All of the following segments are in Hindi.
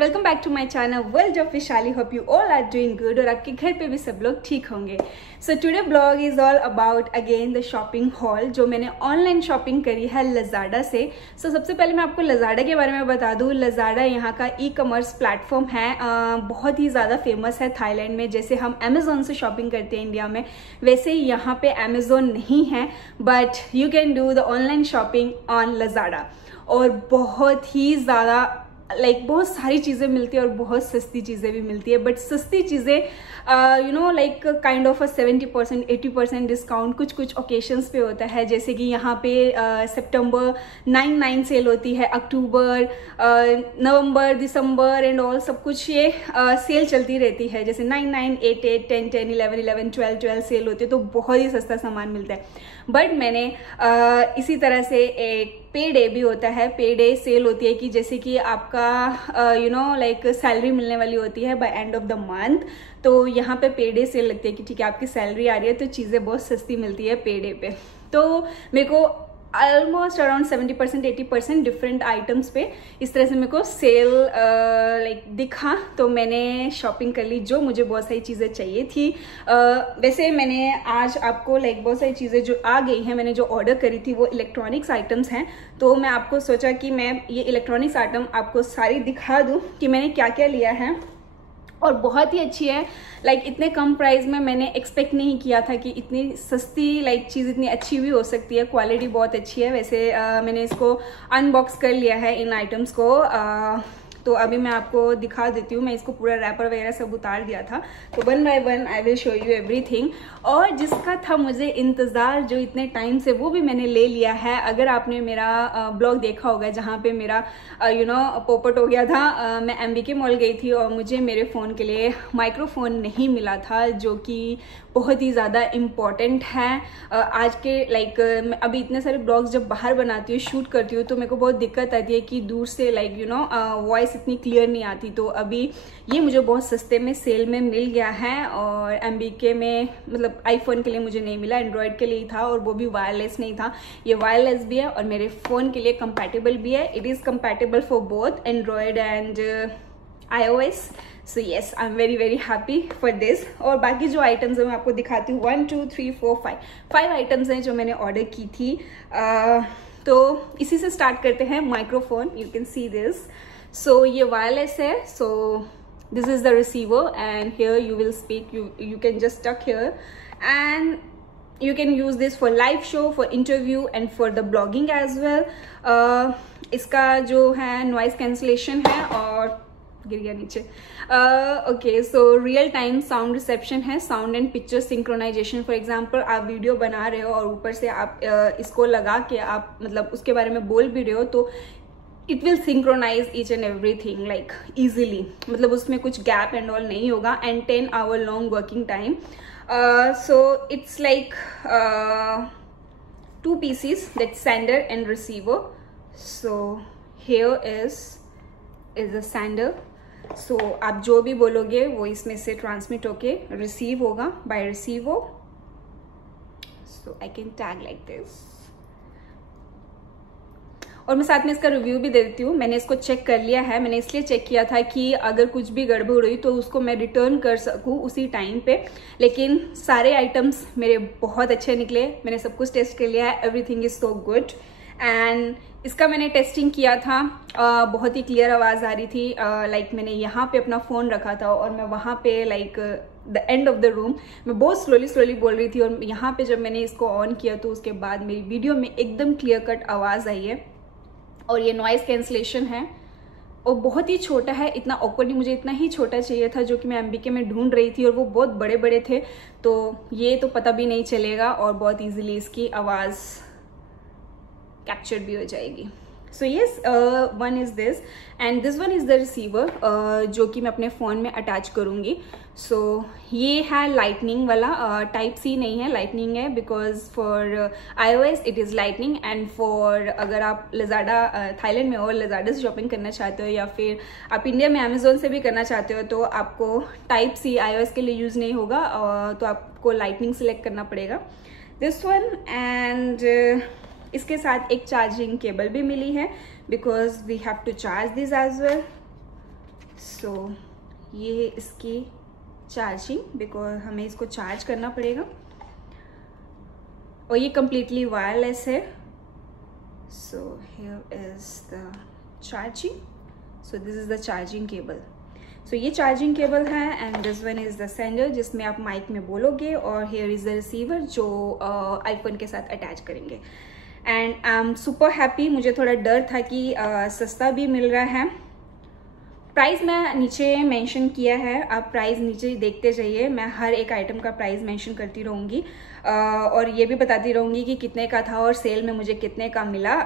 Welcome back to my channel world of Vishali. Hope you all are doing good और आपके घर पे भी सब लोग ठीक होंगे। So today blog is all about again the shopping haul जो मैंने ऑनलाइन शॉपिंग करी है लजाडा से। सो सबसे पहले मैं आपको लजाडा के बारे में बता दूं। लजाडा यहाँ का ई कॉमर्स प्लेटफॉर्म है, बहुत ही ज़्यादा फेमस है थाईलैंड में। जैसे हम अमेजोन से शॉपिंग करते हैं इंडिया में, वैसे ही यहाँ पे अमेजोन नहीं है, but you can do the online shopping on Lazada. और बहुत ही ज़्यादा बहुत सारी चीज़ें मिलती है और बहुत सस्ती चीज़ें भी मिलती है। बट सस्ती चीज़ें काइंड ऑफ 70% 80% डिस्काउंट कुछ कुछ ओकेशंस पे होता है। जैसे कि यहाँ पे सितंबर 9 सेल होती है, अक्टूबर, नवंबर, दिसंबर एंड ऑल सब कुछ ये सेल चलती रहती है। जैसे 9, 8, 10, 11, 12 सेल होती है, तो बहुत ही सस्ता सामान मिलता है। बट मैंने इसी तरह से एक पे डे भी होता है, पे डे सेल होती है कि जैसे कि आपका सैलरी मिलने वाली होती है by end of the month, तो यहाँ पे डे सेल लगती है कि ठीक है आपकी सैलरी आ रही है तो चीज़ें बहुत सस्ती मिलती है पे डे पे। तो मेरे को ऑलमोस्ट अराउंड 70% 80% डिफरेंट आइटम्स पे इस तरह से मेरे को सेल दिखा, तो मैंने शॉपिंग कर ली जो मुझे बहुत सारी चीज़ें चाहिए थी। वैसे मैंने आज आपको बहुत सारी चीज़ें जो आ गई हैं, मैंने जो ऑर्डर करी थी वो इलेक्ट्रॉनिक्स आइटम्स हैं। तो मैं आपको सोचा कि मैं ये इलेक्ट्रॉनिक्स आइटम आपको सारी दिखा दूँ कि मैंने क्या क्या लिया है। और बहुत ही अच्छी है, इतने कम प्राइस में मैंने एक्सपेक्ट नहीं किया था कि इतनी सस्ती चीज़ इतनी अच्छी भी हो सकती है। क्वालिटी बहुत अच्छी है। वैसे मैंने इसको अनबॉक्स कर लिया है इन आइटम्स को, तो अभी मैं आपको दिखा देती हूँ। मैं इसको पूरा रैपर वगैरह सब उतार दिया था, तो one by one I will show you everything. और जिसका था मुझे इंतज़ार जो इतने टाइम से, वो भी मैंने ले लिया है। अगर आपने मेरा ब्लॉग देखा होगा जहाँ पे मेरा पोपट हो गया था, मैं MBK मॉल गई थी और मुझे मेरे फ़ोन के लिए माइक्रोफोन नहीं मिला था, जो कि बहुत ही ज़्यादा इम्पॉर्टेंट है। आज के अभी इतने सारे ब्लॉग्स जब बाहर बनाती हूँ, शूट करती हूँ, तो मेरे को बहुत दिक्कत आती है कि दूर से वॉइस इतनी क्लियर नहीं आती। तो अभी ये मुझे बहुत सस्ते में सेल में मिल गया है। और MBK में आईफोन के लिए मुझे नहीं मिला, एंड्रॉयड के लिए ही था, और वो भी वायरलेस नहीं था। ये वायरलेस भी है और मेरे फ़ोन के लिए कंपैटिबल भी है। It is compatible for both Android and iOS। So yes, I am very very happy for this. और बाकी जो आइटम्स है मैं आपको दिखाती हूँ। 1 2 3 4 5 आइटम्स हैं जो मैंने ऑर्डर की थी। तो इसी से स्टार्ट करते हैं। Microphone, you can see this. So ये वायरलेस है। सो this is the receiver and here you will speak, you can just stuck here and you can use this for live show, for interview and for the blogging as well. इसका जो है noise cancellation है और गिर गया नीचे। Okay, so real time sound reception है, sound and picture synchronisation. For example आप वीडियो बना रहे हो और ऊपर से आप इसको लगा के आप उसके बारे में बोल भी रहे हो, तो it will synchronise each and everything easily. उसमें कुछ गैप एंड ऑल नहीं होगा। And 10 hour long working time. So it's 2 pieces, that's sender and receiver. So here is the sender. So आप जो भी बोलोगे वो इसमें से ट्रांसमिट होके रिसीव होगा by receiver. So I can tag like this. और मैं साथ में इसका रिव्यू भी दे देती हूँ। मैंने इसको चेक कर लिया है। मैंने इसलिए चेक किया था कि अगर कुछ भी गड़बड़ हुई तो उसको मैं रिटर्न कर सकूँ उसी टाइम पे। लेकिन सारे आइटम्स मेरे बहुत अच्छे निकले। मैंने सब कुछ टेस्ट कर लिया है। Everything is so good. And इसका मैंने टेस्टिंग किया था, बहुत ही क्लियर आवाज़ आ रही थी। मैंने यहाँ पे अपना फ़ोन रखा था और मैं वहाँ पे the end of the room मैं बहुत स्लोली बोल रही थी, और यहाँ पे जब मैंने इसको ऑन किया तो उसके बाद मेरी वीडियो में एकदम क्लियर कट आवाज़ आई है। और ये नॉइज़ कैंसलेशन है और बहुत ही छोटा है, इतना ऑकवर्ड नहीं। मुझे इतना ही छोटा चाहिए था जो कि मैं MBK में ढूंढ रही थी, और वो बहुत बड़े बड़े थे, तो ये तो पता भी नहीं चलेगा और बहुत इजीली इसकी आवाज़ कैप्चर भी हो जाएगी। So yes, one is this and this one is the receiver, जो कि मैं अपने फ़ोन में अटैच करूँगी। सो ये है लाइटनिंग वाला, टाइप C नहीं है, लाइटनिंग है, because for iOS it is lightning. And for अगर आप लजाडा थाईलैंड में हो, लजाडा से शॉपिंग करना चाहते हो, या फिर आप इंडिया में अमेजोन से भी करना चाहते हो, तो आपको टाइप C iOS के लिए यूज़ नहीं होगा, तो आपको लाइटनिंग सेलेक्ट करना पड़ेगा। दिस वन एंड इसके साथ एक चार्जिंग केबल भी मिली है, because we have to charge this as well. So ये इसकी चार्जिंग, बिकॉज हमें इसको चार्ज करना पड़ेगा, और ये कम्प्लीटली वायरलेस है. So here is the charging. So this is the charging cable. So ये चार्जिंग केबल है and this one is the sender जिसमें आप माइक में बोलोगे, और हियर इज द रिसीवर जो आईफोन के साथ अटैच करेंगे. And I am super happy. मुझे थोड़ा डर था कि सस्ता भी मिल रहा है. प्राइस मैं नीचे मेंशन किया है, आप प्राइस नीचे देखते जाइए. मैं हर एक आइटम का प्राइस मेंशन करती रहूँगी, और ये भी बताती रहूँगी कि कितने का था और सेल में मुझे कितने का मिला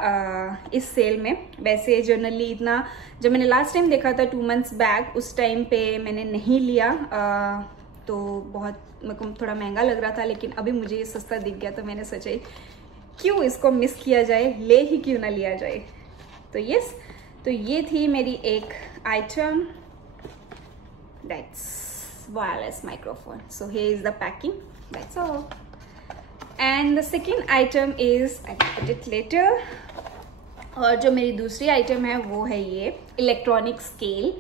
इस सेल में. वैसे जनरली इतना, जब मैंने लास्ट टाइम देखा था 2 months बैक, उस टाइम पे मैंने नहीं लिया, तो बहुत मेरे को थोड़ा महंगा लग रहा था. लेकिन अभी मुझे ये सस्ता दिख गया तो मैंने सोचा क्यों इसको मिस किया जाए, ले ही क्यों ना लिया जाए. तो यस, तो ये थी मेरी एक item, that's wireless microphone. So here is the packing, that's all. And the second item is I put it later. और जो मेरी दूसरी आइटम है वो है ये इलेक्ट्रॉनिक स्केल,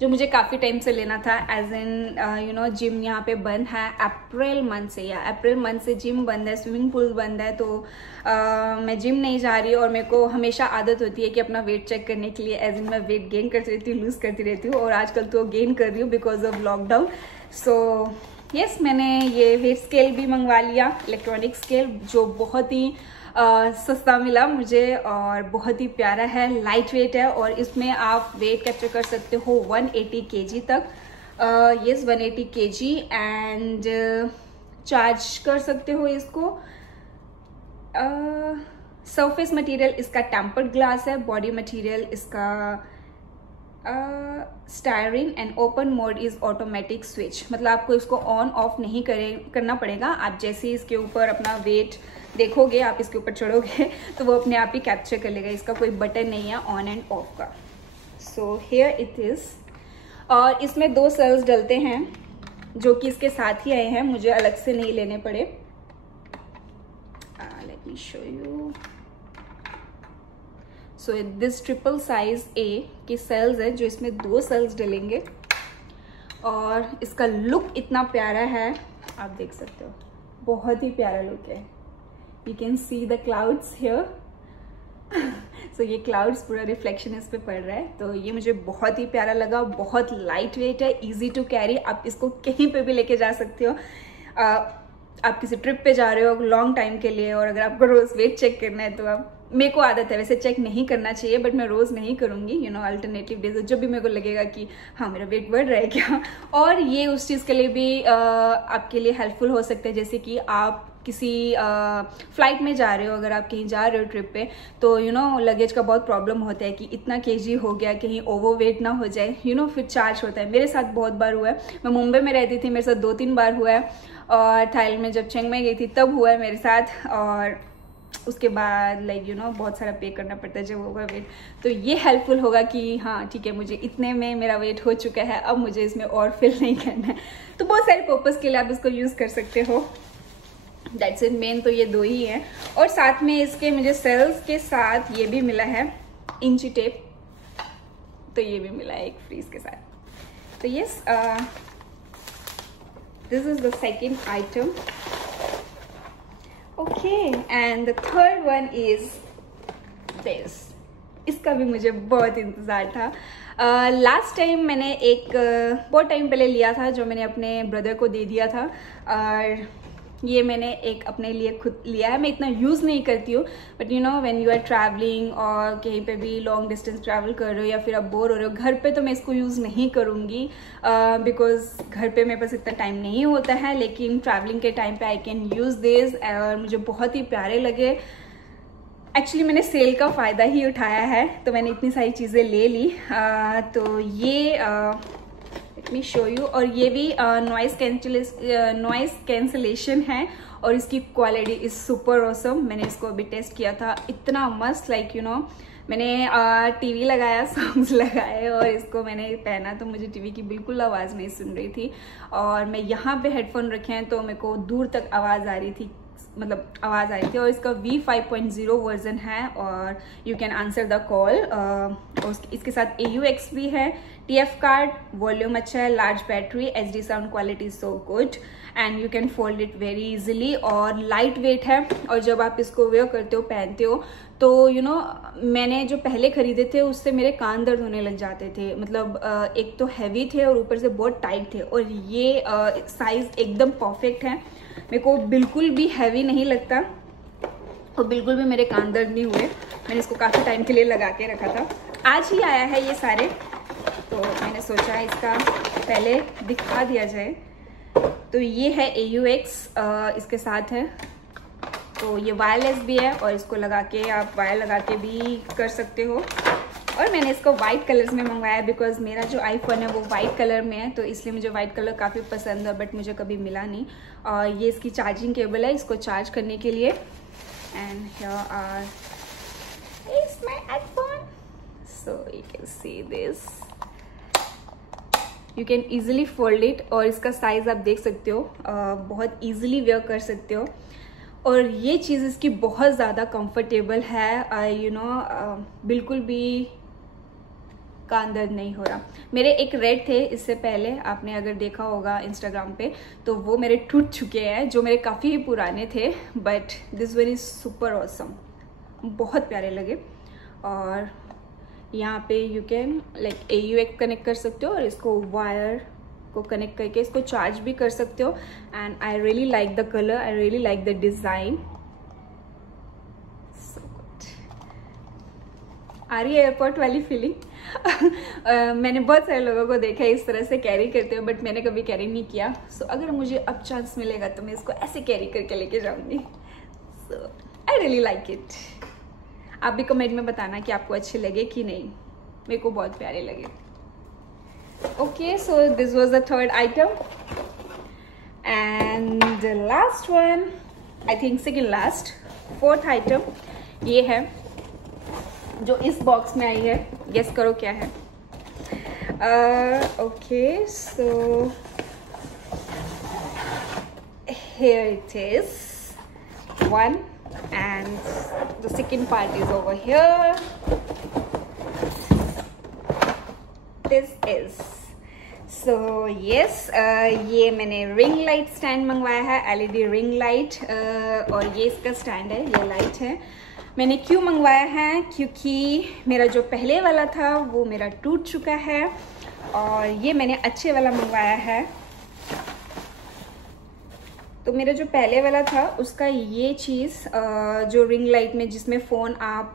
जो मुझे काफ़ी टाइम से लेना था. As in you know, gym यहाँ पे बंद है अप्रैल मंथ से, या अप्रैल मंथ से जिम बंद है, स्विमिंग पूल बंद है. तो मैं जिम नहीं जा रही, और मेरे को हमेशा आदत होती है कि अपना वेट चेक करने के लिए, एज इन मैं वेट गेन करती रहती हूँ, लूज़ करती रहती हूँ, और आजकल तो गेन कर रही हूँ because of lockdown. So yes, मैंने ये वेट स्केल भी मंगवा लिया, इलेक्ट्रॉनिक स्केल, जो बहुत ही सस्ता मिला मुझे और बहुत ही प्यारा है. लाइट वेट है, और इसमें आप वेट कैप्चर कर सकते हो 180 kg तक. Yes, 180 kg. एंड चार्ज कर सकते हो इसको. सरफेस मटेरियल इसका टेम्पर्ड ग्लास है, बॉडी मटेरियल इसका styrene, and open mode is automatic switch. मतलब आपको इसको ऑन ऑफ नहीं करना पड़ेगा. आप जैसे ही इसके ऊपर अपना वेट देखोगे, आप इसके ऊपर चढ़ोगे तो वो अपने आप ही कैप्चर कर लेगा. इसका कोई बटन नहीं है ऑन एंड ऑफ का. So here it is. और इसमें 2 सेल्स डलते हैं जो कि इसके साथ ही आए हैं, मुझे अलग से नहीं लेने पड़े. Let me show you. So this triple size A की सेल्स है, जो इसमें 2 सेल्स डलेंगे. और इसका लुक इतना प्यारा है, आप देख सकते हो, बहुत ही प्यारा लुक है. You can see the clouds here. So ये क्लाउड्स पूरा रिफ्लेक्शन इस पे पड़ रहा है. तो ये मुझे बहुत ही प्यारा लगा. बहुत लाइट वेट है, इजी टू कैरी. आप इसको कहीं पे भी लेके जा सकते हो. आप किसी ट्रिप पे जा रहे हो लॉन्ग टाइम के लिए, और अगर आपको रोज वेट चेक करना है तो आप, मेरे को आदत है वैसे चेक नहीं करना चाहिए, बट मैं रोज़ नहीं करूँगी. यू नो, अल्टरनेटिव डेज जब भी मेरे को लगेगा कि हाँ मेरा वेट बढ़ रहा है क्या. और ये उस चीज़ के लिए भी आपके लिए हेल्पफुल हो सकता है. जैसे कि आप किसी फ्लाइट में जा रहे हो, अगर आप कहीं जा रहे हो ट्रिप पे, तो यू नो लगेज का बहुत प्रॉब्लम होता है कि इतना केजी हो गया, कहीं ओवर वेट ना हो जाए. यू नो, फिर चार्ज होता है. मेरे साथ बहुत बार हुआ है. मैं मुंबई में रहती थी, मेरे साथ 2-3 बार हुआ है. और थाईलैंड में जब चिंग माई गई थी तब हुआ है मेरे साथ. और उसके बाद लाइक यू नो बहुत सारा पे करना पड़ता है जब होगा वेट. तो ये हेल्पफुल होगा कि हाँ ठीक है, मुझे इतने में मेरा वेट हो चुका है, अब मुझे इसमें और फिल नहीं करना है. तो बहुत सारे पर्पज़ के लिए आप इसको यूज़ कर सकते हो. That's it. मेन तो ये 2 ही हैं. और साथ में इसके मुझे सेल्स के साथ ये भी मिला है इंची टेप. तो ये भी मिला है एक फ्रीज के साथ. तो yes, this is the second item. Okay, and the third one is this. इसका भी मुझे बहुत इंतज़ार था. लास्ट टाइम मैंने एक बहुत टाइम पहले लिया था, जो मैंने अपने ब्रदर को दे दिया था. और ये मैंने एक अपने लिए खुद लिया है. मैं इतना यूज़ नहीं करती हूँ, but you know when you are travelling और कहीं पे भी लॉन्ग डिस्टेंस ट्रैवल कर रहे हो या फिर आप बोर हो रहे हो घर पे, तो मैं इसको यूज़ नहीं करूँगी बिकॉज घर पे मेरे पास इतना टाइम नहीं होता है. लेकिन ट्रैवलिंग के टाइम पे आई कैन यूज़ दिस. और मुझे बहुत ही प्यारे लगे. एक्चुअली मैंने सेल का फ़ायदा ही उठाया है, तो मैंने इतनी सारी चीज़ें ले ली. तो ये लेट मी शो यू. और ये भी नॉइस कैंसिलेशन है, और इसकी क्वालिटी इज़ सुपर ऑसम. मैंने इसको अभी टेस्ट किया था, इतना मस्त. लाइक यू नो, मैंने टीवी लगाया, सॉन्ग्स लगाए और इसको मैंने पहना, तो मुझे टीवी की बिल्कुल आवाज़ नहीं सुन रही थी. और मैं यहाँ पे हेडफोन रखे हैं तो मेरे को दूर तक आवाज़ आ रही थी. मतलब आवाज़ आ रही थी। और इसका V5.0 वर्जन है और you can answer the call. और इसके साथ AUX भी है, TF कार्ड, वॉल्यूम अच्छा है, large battery, HD sound quality so good and you can fold it very easily और लाइट वेट है। और जब आप इसको वेयर करते हो, पहनते हो, तो मैंने जो पहले खरीदे थे उससे मेरे कान दर्द होने लग जाते थे। मतलब एक तो हैवी थे और ऊपर से बहुत टाइट थे, और ये साइज एकदम परफेक्ट है। मेरे को बिल्कुल भी हैवी नहीं लगता और बिल्कुल भी मेरे कान दर्द नहीं हुए। मैंने इसको काफ़ी टाइम के लिए लगा के रखा था, आज ही आया है ये सारे, तो मैंने सोचा इसका पहले दिखा दिया जाए। तो ये है AUX इसके साथ है, तो ये वायरलेस भी है और इसको लगा के आप वायर लगा के भी कर सकते हो। और मैंने इसको वाइट कलर्स में मंगवाया बिकॉज मेरा जो आईफोन है वो वाइट कलर में है, तो इसलिए मुझे वाइट कलर काफ़ी पसंद है, बट मुझे कभी मिला नहीं। और ये इसकी चार्जिंग केबल है इसको चार्ज करने के लिए। And here are is my iPhone, so you can see this, you can easily fold it. और इसका साइज आप देख सकते हो, बहुत ईजिली वेयर कर सकते हो। और ये चीज़ इसकी बहुत ज़्यादा कंफर्टेबल है, बिल्कुल भी कान दर्द नहीं हो रहा। मेरे एक रेड थे इससे पहले, आपने अगर देखा होगा इंस्टाग्राम पे, तो वो मेरे टूट चुके हैं, जो मेरे काफ़ी ही पुराने थे। But this one is super awesome, बहुत प्यारे लगे। और यहाँ पे you can like AUX connect कर सकते हो और इसको वायर को कनेक्ट करके इसको चार्ज भी कर सकते हो। And I really like the colour, I really like the design, so good. आ रही है एयरपोर्ट वाली फीलिंग। मैंने बहुत सारे लोगों को देखा है इस तरह से कैरी करते हुए, बट मैंने कभी कैरी नहीं किया। सो अगर मुझे अब चांस मिलेगा तो मैं इसको ऐसे कैरी करके लेके जाऊंगी। सो आई रियली लाइक इट। आप भी कमेंट में बताना कि आपको अच्छे लगे कि नहीं, मेरे को बहुत प्यारे लगे। Okay, so this was the third item and the last one, I think second last, fourth item ये है जो इस बॉक्स में आई है। गेस करो क्या है। Okay, so here it is, one, and the second part is over here. This is so yes, ये मैंने रिंग लाइट स्टैंड मंगवाया है, LED रिंग लाइट। और ये इसका स्टैंड है, ये लाइट है। मैंने क्यों मंगवाया है, क्योंकि मेरा जो पहले वाला था वो मेरा टूट चुका है और ये मैंने अच्छे वाला मंगवाया है। तो मेरा जो पहले वाला था उसका ये चीज़ जो रिंग लाइट में जिसमें फ़ोन आप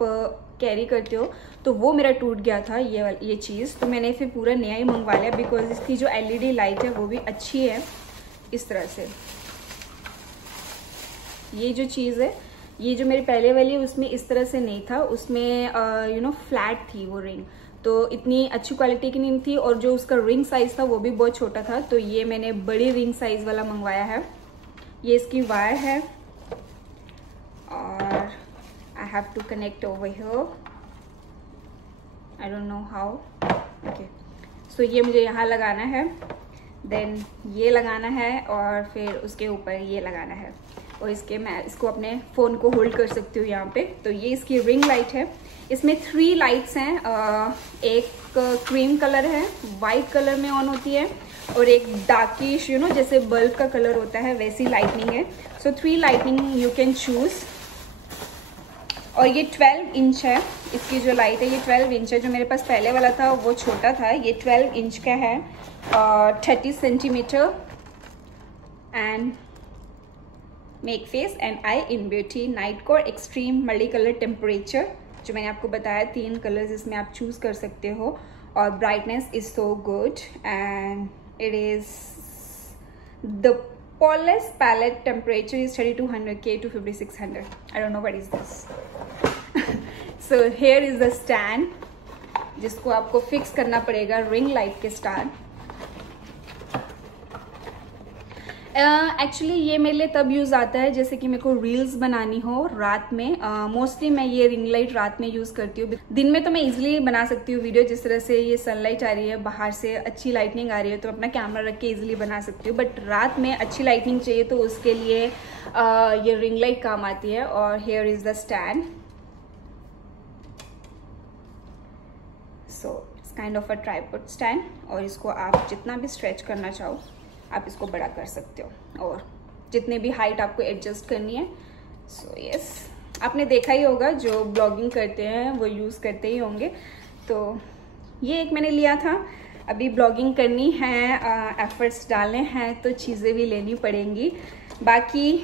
कैरी करते हो, तो वो मेरा टूट गया था ये चीज़। तो मैंने फिर पूरा नया ही मंगवा लिया बिकॉज इसकी जो LED लाइट है वो भी अच्छी है। इस तरह से ये जो चीज़ है, ये जो मेरी पहले वाली है उसमें इस तरह से नहीं था, उसमें फ्लैट थी वो रिंग, तो इतनी अच्छी क्वालिटी की नहीं थी। और जो उसका रिंग साइज़ था वो भी बहुत छोटा था, तो ये मैंने बड़ी रिंग साइज़ वाला मंगवाया है। ये इसकी वायर है और I have to connect over here. I don't know how. Okay. So ये मुझे यहाँ लगाना है, then ये लगाना है और फिर उसके ऊपर ये लगाना है। और मैं इसको अपने फ़ोन को होल्ड कर सकती हूँ यहाँ पे। तो ये इसकी रिंग लाइट है। इसमें 3 लाइट्स हैं, एक क्रीम कलर है, वाइट कलर में ऑन होती है, और एक डार्किश जैसे बल्ब का कलर होता है वैसी लाइटनिंग है। सो 3 लाइटनिंग यू कैन चूज़। और ये 12 इंच है, इसकी जो लाइट है ये 12 इंच है। जो मेरे पास पहले वाला था वो छोटा था, ये 12 इंच का है और 30 centimetre. And make face and I in beauty, Knight Corps, extreme, multi colour temperature, जो मैंने आपको बताया 3 कलर्स इसमें आप चूज़ कर सकते हो। और brightness is so good and it is the Paulus palette temperature is 3200K to 5600. I don't know what is this. So here is the stand, जिसको आपको फिक्स करना पड़ेगा रिंग लाइट के स्टैंड। एक्चुअली ये मेरे लिए तब यूज़ आता है जैसे कि मेरे को रील्स बनानी हो रात में। मोस्टली मैं ये रिंग लाइट रात में यूज़ करती हूँ। दिन में तो मैं इजीली बना सकती हूँ वीडियो, जिस तरह से ये सनलाइट आ रही है बाहर से, अच्छी लाइटनिंग आ रही है तो अपना कैमरा रख के इजीली बना सकती हूँ। बट रात में अच्छी लाइटनिंग चाहिए तो उसके लिए ये रिंग लाइट काम आती है। और here is the stand, so it's kind of a tripod stand. और इसको आप जितना भी स्ट्रेच करना चाहो आप इसको बड़ा कर सकते हो, और जितने भी हाइट आपको एडजस्ट करनी है। सो यस, आपने देखा ही होगा जो ब्लॉगिंग करते हैं वो यूज़ करते ही होंगे। तो ये एक मैंने लिया था। अभी ब्लॉगिंग करनी है, एफर्ट्स डालने हैं तो चीज़ें भी लेनी पड़ेंगी। बाकी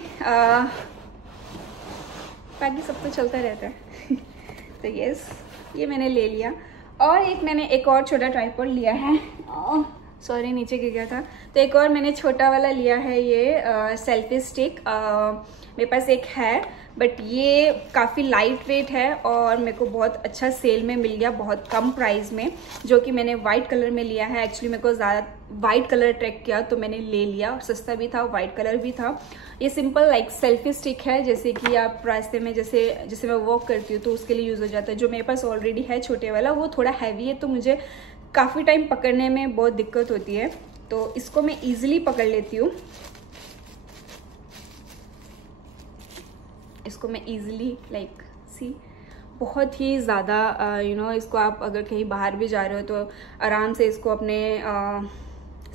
सब तो चलता रहता है। तो यस, ये मैंने ले लिया। और मैंने एक और छोटा ट्राइपॉड लिया है, सॉरी नीचे गिर गया था। तो एक और मैंने छोटा वाला लिया है, ये सेल्फी स्टिक। मेरे पास एक है बट ये काफ़ी लाइट वेट है और मेरे को बहुत अच्छा सेल में मिल गया, बहुत कम प्राइस में, जो कि मैंने वाइट कलर में लिया है। एक्चुअली मेरे को ज़्यादा वाइट कलर अट्रैक्ट किया तो मैंने ले लिया, और सस्ता भी था, वाइट कलर भी था। ये सिंपल लाइक सेल्फी स्टिक है, जैसे कि आप रास्ते में जैसे मैं वॉक करती हूँ तो उसके लिए यूज़ हो जाता है। जो मेरे पास ऑलरेडी है छोटे वाला वो थोड़ा हैवी है तो मुझे काफ़ी टाइम पकड़ने में बहुत दिक्कत होती है, तो इसको मैं ईजिली पकड़ लेती हूँ। इसको मैं ईजिली लाइक बहुत ही ज़्यादा इसको आप अगर कहीं बाहर भी जा रहे हो तो आराम से इसको अपने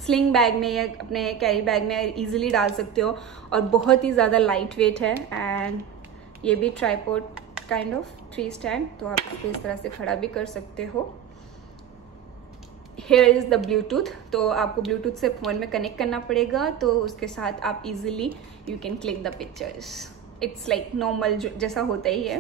स्लिंग बैग में या अपने कैरी बैग में ईजिली डाल सकते हो, और बहुत ही ज़्यादा लाइट वेट है। एंड ये भी tripod kind of tree stand, तो आप इसको इस तरह से खड़ा भी कर सकते हो। हेयर इज़ द ब्लूटूथ, तो आपको ब्लूटूथ से फ़ोन में कनेक्ट करना पड़ेगा, तो उसके साथ आप easily you can click the pictures. It's like normal जैसा होता ही है।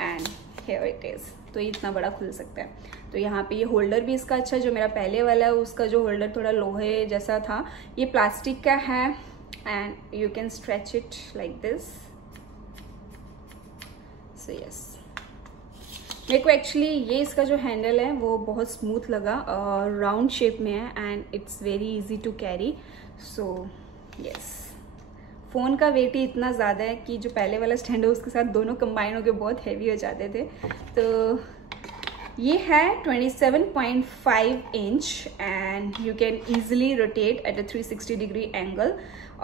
एंड हेयर इट इज़, तो ये इतना बड़ा खुल सकता है। तो यहाँ पे ये होल्डर भी इसका अच्छा, जो मेरा पहले वाला है उसका जो होल्डर थोड़ा लोहे जैसा था, ये प्लास्टिक का है। And you can stretch it like this. So yes, मेरे को एक्चुअली ये इसका जो हैंडल है वो बहुत स्मूथ लगा, और राउंड शेप में है and it's very easy to carry. So yes, phone का वेट ही इतना ज़्यादा है कि जो पहले वाला स्टैंड है उसके साथ दोनों कंबाइन होकर बहुत हैवी हो जाते थे। तो ये है 27.5 inch and you can easily rotate at a 360 degree angle.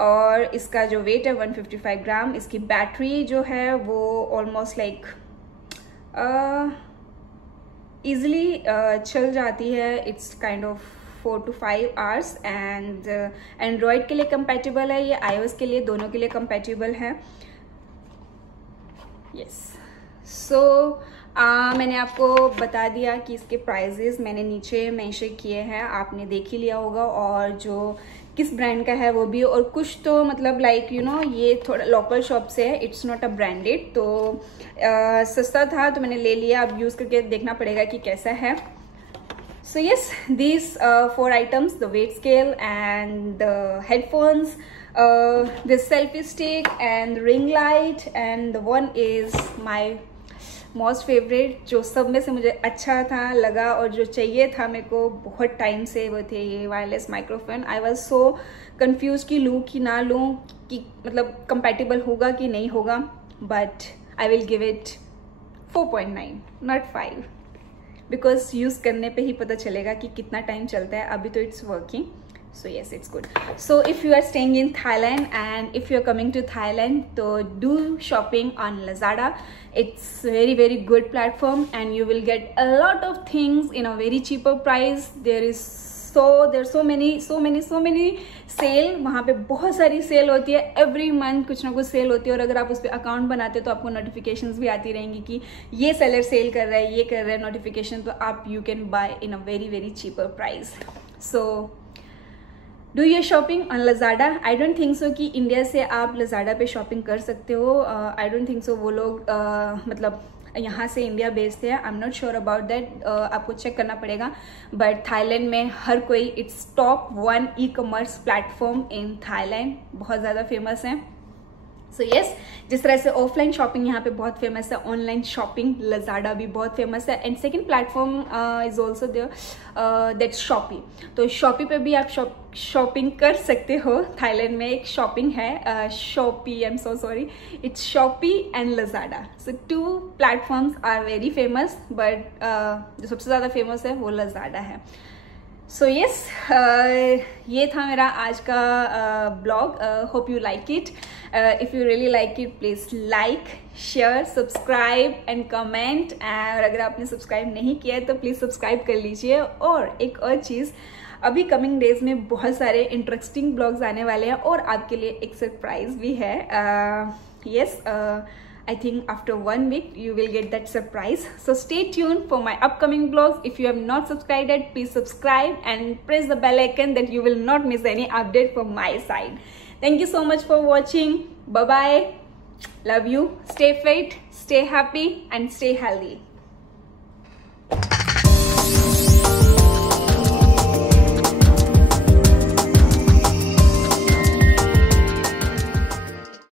और इसका जो वेट है 155 ग्राम। इसकी बैटरी जो है वो ऑलमोस्ट लाइक ईजिली चल जाती है। It's kind of 4 to 5 hours। And Android के लिए कंपैटिबल है, ये iOS के लिए, दोनों के लिए कंपैटिबल है। यस, सो मैंने आपको बता दिया कि इसके प्राइजेस मैंने नीचे मेंशन किए हैं, आपने देख ही लिया होगा, और जो किस ब्रांड का है वो भी। और कुछ तो मतलब लाइक ये थोड़ा लोकल शॉप से है, इट्स नॉट अ ब्रांडेड। तो सस्ता था तो मैंने ले लिया, अब यूज़ करके देखना पड़ेगा कि कैसा है। So yes, these 4 items, the weight scale and the headphones, this selfie stick and the ring light, and the one is my most favorite, जो सब में से मुझे अच्छा था लगा और जो चाहिए था मेरे को बहुत टाइम से, वो थे ये wireless microphone. I was so confuse कि लूँ कि ना लूँ, कि मतलब कंपैटिबल होगा कि नहीं होगा, but I will give it 4.9 not 5, because use करने पे ही पता चलेगा कि कितना टाइम चलता है। अभी तो it's working, so yes it's good. So if you are staying in Thailand and if you are coming to Thailand, तो do shopping on Lazada. It's very good platform and you will get a lot of things in a very cheaper price. There's so many sale, वहाँ पे बहुत सारी सेल होती है। एवरी मंथ कुछ ना कुछ सेल होती है, और अगर आप उस पर अकाउंट बनाते हो तो आपको नोटिफिकेशंस भी आती रहेंगी कि ये सेलर सेल कर रहा है, ये कर रहा है नोटिफिकेशन, तो आप you can buy in a very cheaper price. So do your shopping on Lazada. I don't think so कि इंडिया से आप Lazada पे शॉपिंग कर सकते हो। आई डोंट थिंक सो वो लोग मतलब यहाँ से इंडिया भेजते हैं। I am not sure about that, आपको चेक करना पड़ेगा। बट थाईलैंड में हर कोई, its top 1 e commerce platform in Thailand, बहुत ज़्यादा फेमस है। सो यस, जिस तरह से ऑफलाइन शॉपिंग यहाँ पे बहुत फेमस है, ऑनलाइन शॉपिंग लजाडा भी बहुत फेमस है। And second platform is also there, that's Shopee. तो शॉपी पे भी आप शॉपिंग कर सकते हो। थाईलैंड में एक शॉपिंग है, Shopee, I am so sorry, it's Shopee and Lazada. So 2 platforms are very famous, but जो सबसे ज़्यादा फेमस है वो लजाडा है। सो यस, ये था मेरा आज का blog. Hope you like it. If you really like it, please like, share, subscribe and comment. और अगर आपने सब्सक्राइब नहीं किया है तो प्लीज सब्सक्राइब कर लीजिए। और एक और चीज़, अभी कमिंग डेज में बहुत सारे इंटरेस्टिंग ब्लॉग्स आने वाले हैं और आपके लिए एक सरप्राइज भी है। Yes, I think after 1 week you will get that surprise. So stay tuned for my upcoming vlogs. If you have not subscribed yet, please subscribe and press the bell icon that you will not miss any update from my side. Thank you so much for watching. Bye bye. Love you. Stay fit, stay happy and stay healthy.